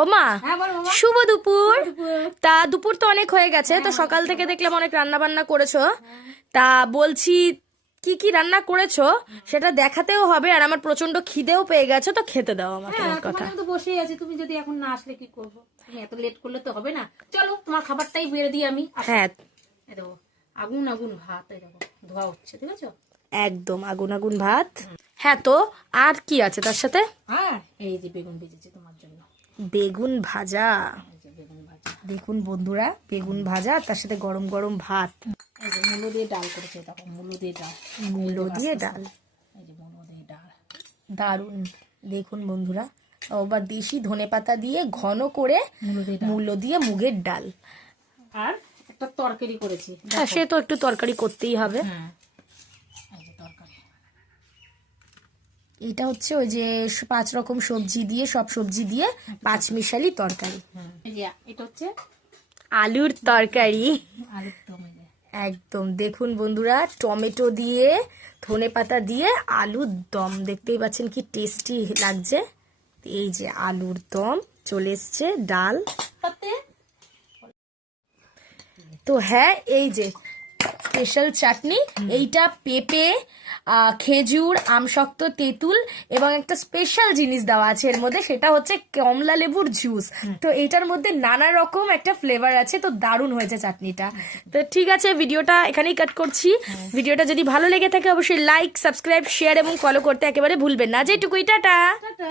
ও মা, বলো শুভ দুপুর। তা দুপুর তো অনেক হয়ে গেছে, তো সকাল থেকে দেখলাম অনেক রান্না বান্না করেছো। তা বলছি কি কি রান্না করেছো সেটা দেখাতেও হবে, আর আমার প্রচন্ড খিদেও পেয়ে গেছে, তো খেতে দাও আমাকে। মোট কথা, আমি তো বসেই আছি, তুমি যদি এখন না আসলে কি করবো? তুমি এত লেট করলে তো হবে না। চলো তোমার খাবারটাই বেড়ে দিই আমি। হ্যাঁ এই দেখো আগুন আগুন ভাত, এই দেখো ধোয়া হচ্ছে, ঠিক আছে? একদম আগুন আগুন ভাত। হ্যাঁ, তো আর কি আছে তার সাথে? হ্যাঁ, এই যে বেগুন ভেজেছি তোমার জন্য। বেগুন ভাজা। এই যে বেগুন ভাজা, দেখুন বন্ধুরা, বেগুন ভাজা তার সাথে গরম গরম ভাত। এই যে মূলো দিয়ে ডাল করেছে, দেখো মূলো দিয়ে ডাল। মূলো দিয়ে ডাল, এই যে মূলো দিয়ে ডাল, দারুণ। দেখুন বন্ধুরা, আবার দেশি ধনেপাতা দিয়ে ঘন করে মূলো দিয়ে মুগের ডাল। আর একটা তরকারি করেছি। হ্যাঁ, সে তো একটু তরকারি করতেই হবে। হ্যাঁ, এই যে তরকারি। এটা হচ্ছে ওই যে 5 রকম সবজি দিয়ে, সব সবজি দিয়ে 5 মিশালি তরকারি। এই যে এটা হচ্ছে আলুর তরকারি। আলুর দম। এই যে একদম দেখুন বন্ধুরা, টমেটো দিয়ে ধনেপাতা দিয়ে আলুর দম, দেখতেই পাচ্ছেন কি টেস্টি লাগছে। এই যে আলুর দম চলে এসছে, ডাল। তাতে তো হ্যাঁ, এই যে স্পেশাল চাটনি, এইটা পেঁপে, খেজুর, আমশক্ত, তেঁতুল এবং একটা স্পেশাল জিনিস দেওয়া আছে এর মধ্যে, সেটা হচ্ছে কমলা লেবুর জুস। তো এটার মধ্যে নানা রকম একটা ফ্লেভার আছে, তো দারুণ হয়েছে চাটনিটা। তো ঠিক আছে, ভিডিওটা এখানেই কাট করছি। ভিডিওটা যদি ভালো লেগে থাকে অবশ্যই লাইক, সাবস্ক্রাইব, শেয়ার এবং ফলো করতে একেবারে ভুলবেন না। যেটুকুই, টাটা। টাটা।